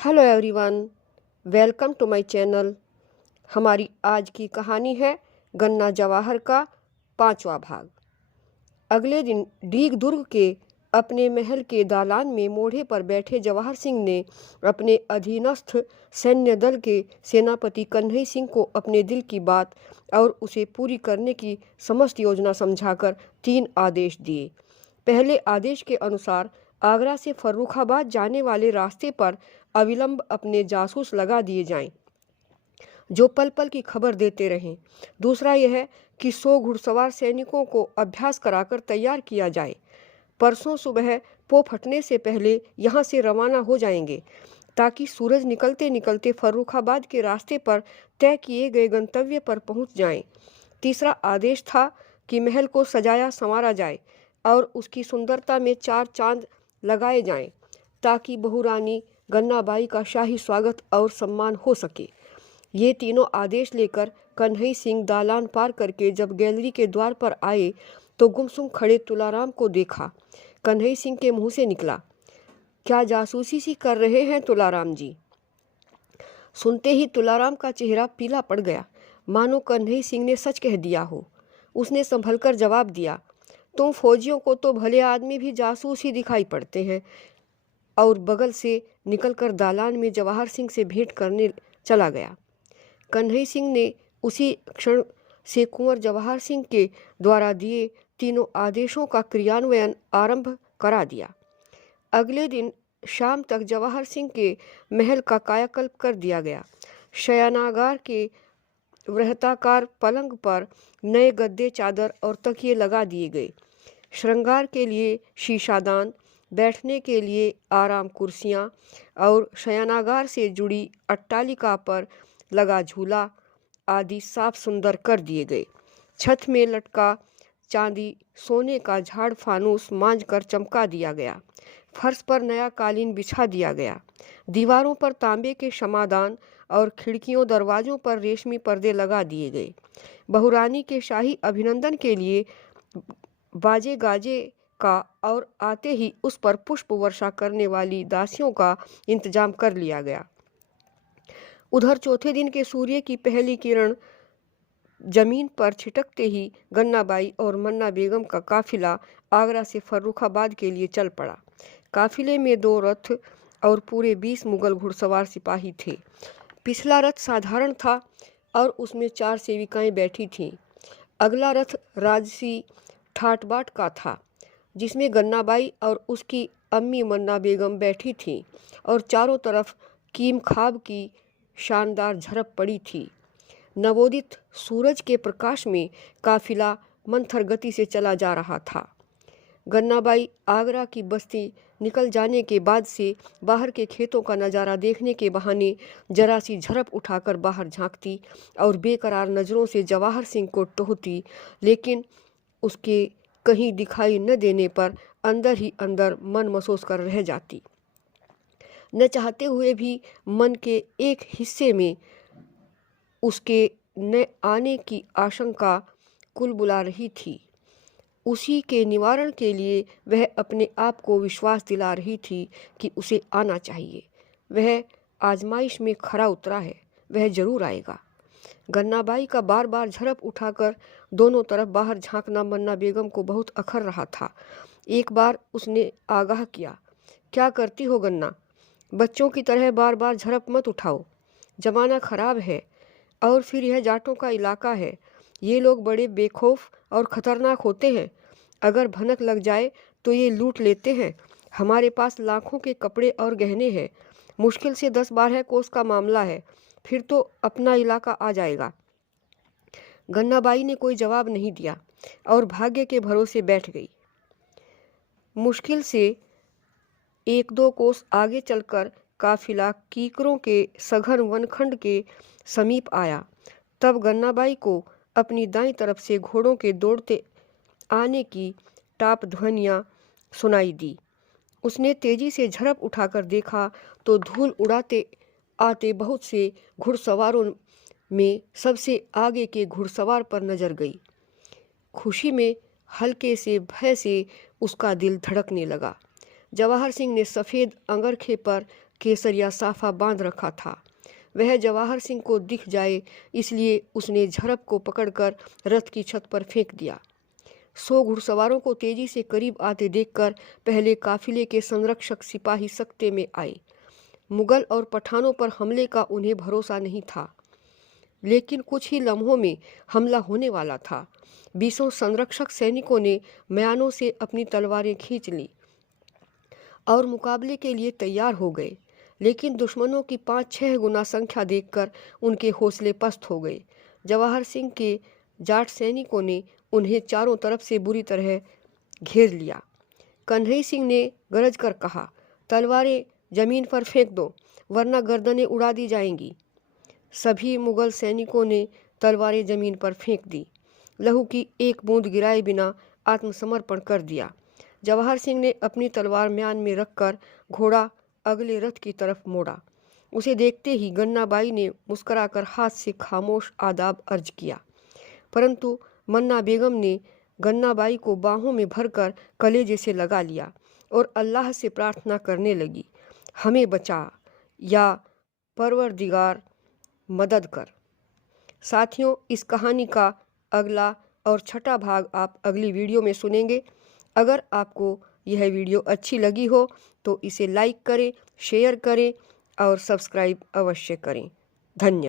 Hello everyone, welcome to my channel. हमारी आज की कहानी है गन्ना जवाहर का 5वां भाग। अगले दिन डीग दुर्ग के अपने महल के दालान में मोढ़े पर बैठे जवाहर सिंह ने अपने अधीनस्थ सैन्य दल के सेनापति कन्हई सिंह को अपने दिल की बात और उसे पूरी करने की समस्त योजना समझाकर 3 आदेश दिए। पहले आदेश के अनुसार आगरा से फर्रुखाबाद जाने वाले रास्ते पर अविलंब अपने जासूस लगा दिए जाएं, जो पल पल की खबर देते रहें। दूसरा यह कि 100 घुड़सवार सैनिकों को अभ्यास कराकर तैयार किया जाए। परसों सुबह पो फटने से पहले यहाँ से रवाना हो जाएंगे, ताकि सूरज निकलते निकलते फर्रुखाबाद के रास्ते पर तय किए गए गंतव्य पर पहुँच जाएं। तीसरा आदेश था कि महल को सजाया संवारा जाए और उसकी सुंदरता में 4 चांद लगाए जाएं, ताकि बहू रानी गन्नाबाई का शाही स्वागत और सम्मान हो सके। ये तीनों आदेश लेकर कन्हई सिंह दालान पार करके जब गैलरी के द्वार पर आए तो गुमसुम खड़े तुलाराम को देखा। कन्हई सिंह के मुंह से निकला, क्या जासूसी सी कर रहे हैं तुलाराम जी? सुनते ही तुलाराम का चेहरा पीला पड़ गया, मानो कन्हई सिंह ने सच कह दिया हो। उसने संभलकर जवाब दिया, तुम फौजियों को तो भले आदमी भी जासूस ही दिखाई पड़ते हैं। और बगल से निकलकर दालान में जवाहर सिंह से भेंट करने चला गया। कन्हई सिंह ने उसी क्षण से कुंवर जवाहर सिंह के द्वारा दिए तीनों आदेशों का क्रियान्वयन आरंभ करा दिया। अगले दिन शाम तक जवाहर सिंह के महल का कायाकल्प कर दिया गया। शयनागार के वृहताकार पलंग पर नए गद्दे, चादर और तकिए लगा दिए गए। श्रृंगार के लिए शीशादान, बैठने के लिए आराम कुर्सियाँ और शयनागार से जुड़ी अट्टालिका पर लगा झूला आदि साफ सुंदर कर दिए गए। छत में लटका चांदी सोने का झाड़ फानूस मांझ कर चमका दिया गया। फर्श पर नया कालीन बिछा दिया गया। दीवारों पर तांबे के क्षमादान और खिड़कियों दरवाज़ों पर रेशमी पर्दे लगा दिए गए। बहुरानी के शाही अभिनंदन के लिए बाजे गाजे का और आते ही उस पर पुष्प वर्षा करने वाली दासियों का इंतजाम कर लिया गया। उधर चौथे दिन के सूर्य की पहली किरण जमीन पर छिटकते ही गन्नाबाई और मन्ना बेगम का काफिला आगरा से फर्रुखाबाद के लिए चल पड़ा। काफिले में 2 रथ और पूरे 20 मुगल घुड़सवार सिपाही थे। पिछला रथ साधारण था और उसमें 4 सेविकाएं बैठी थीं। अगला रथ राजसी ठाट-बाट का था, जिसमें गन्नाबाई और उसकी अम्मी मन्ना बेगम बैठी थीं और चारों तरफ कीम खाब की शानदार झड़प पड़ी थी। नवोदित सूरज के प्रकाश में काफिला मंथर गति से चला जा रहा था। गन्नाबाई आगरा की बस्ती निकल जाने के बाद से बाहर के खेतों का नज़ारा देखने के बहाने जरा सी झड़प उठाकर बाहर झांकती और बेकरार नज़रों से जवाहर सिंह को टोहती, लेकिन उसके कहीं दिखाई न देने पर अंदर ही अंदर मन महसूस कर रह जाती। न चाहते हुए भी मन के एक हिस्से में उसके न आने की आशंका कुलबुला रही थी। उसी के निवारण के लिए वह अपने आप को विश्वास दिला रही थी कि उसे आना चाहिए। वह आजमाइश में खरा उतरा है, वह जरूर आएगा। गन्नाबाई का बार बार झड़प उठाकर दोनों तरफ बाहर झांकना मन्ना बेगम को बहुत अखर रहा था। एक बार उसने आगाह किया, क्या करती हो गन्ना? बच्चों की तरह बार बार झड़प मत उठाओ, जमाना खराब है और फिर यह जाटों का इलाका है। ये लोग बड़े बेखौफ और ख़तरनाक होते हैं। अगर भनक लग जाए तो ये लूट लेते हैं। हमारे पास लाखों के कपड़े और गहने हैं। मुश्किल से 10-12 कोस का मामला है, फिर तो अपना इलाका आ जाएगा। गन्नाबाई ने कोई जवाब नहीं दिया और भाग्य के भरोसे बैठ गई। मुश्किल से 1-2 कोस आगे चलकर काफिला कीकरों के सघन वनखंड के समीप आया। तब गन्नाबाई को अपनी दाईं तरफ से घोड़ों के दौड़ते आने की टाप ध्वनियाँ सुनाई दी। उसने तेजी से झड़प उठाकर देखा तो धूल उड़ाते आते बहुत से घुड़सवारों में सबसे आगे के घुड़सवार पर नजर गई। खुशी में हल्के से भय से उसका दिल धड़कने लगा। जवाहर सिंह ने सफ़ेद अंगरखे पर केसरिया साफा बांध रखा था। वह जवाहर सिंह को दिख जाए इसलिए उसने झड़प को पकड़कर रथ की छत पर फेंक दिया। 100 घुड़सवारों को तेजी से करीब आते देखकर पहले काफिले के संरक्षक सिपाही सकते में आए। मुगल और पठानों पर हमले का उन्हें भरोसा नहीं था, लेकिन कुछ ही लम्हों में हमला होने वाला था। 20 संरक्षक सैनिकों ने म्यानों से अपनी तलवारें खींच ली और मुकाबले के लिए तैयार हो गए, लेकिन दुश्मनों की 5-6 गुना संख्या देखकर उनके हौसले पस्त हो गए। जवाहर सिंह के जाट सैनिकों ने उन्हें चारों तरफ से बुरी तरह घेर लिया। कन्हई सिंह ने गरज कर कहा, तलवारें जमीन पर फेंक दो वरना गर्दनें उड़ा दी जाएंगी। सभी मुगल सैनिकों ने तलवारें जमीन पर फेंक दी। लहू की एक बूंद गिराए बिना आत्मसमर्पण कर दिया। जवाहर सिंह ने अपनी तलवार म्यान में रखकर घोड़ा अगले रथ की तरफ मोड़ा। उसे देखते ही गन्नाबाई ने मुस्कुराकर हाथ से खामोश आदाब अर्ज किया, परंतु मन्ना बेगम ने गन्नाबाई को बाहों में भरकर कलेजे से लगा लिया और अल्लाह से प्रार्थना करने लगी, हमें बचा या परवरदिगार मदद कर। साथियों, इस कहानी का अगला और छठा भाग आप अगली वीडियो में सुनेंगे। अगर आपको यह वीडियो अच्छी लगी हो तो इसे लाइक करें, शेयर करें और सब्सक्राइब अवश्य करें। धन्यवाद।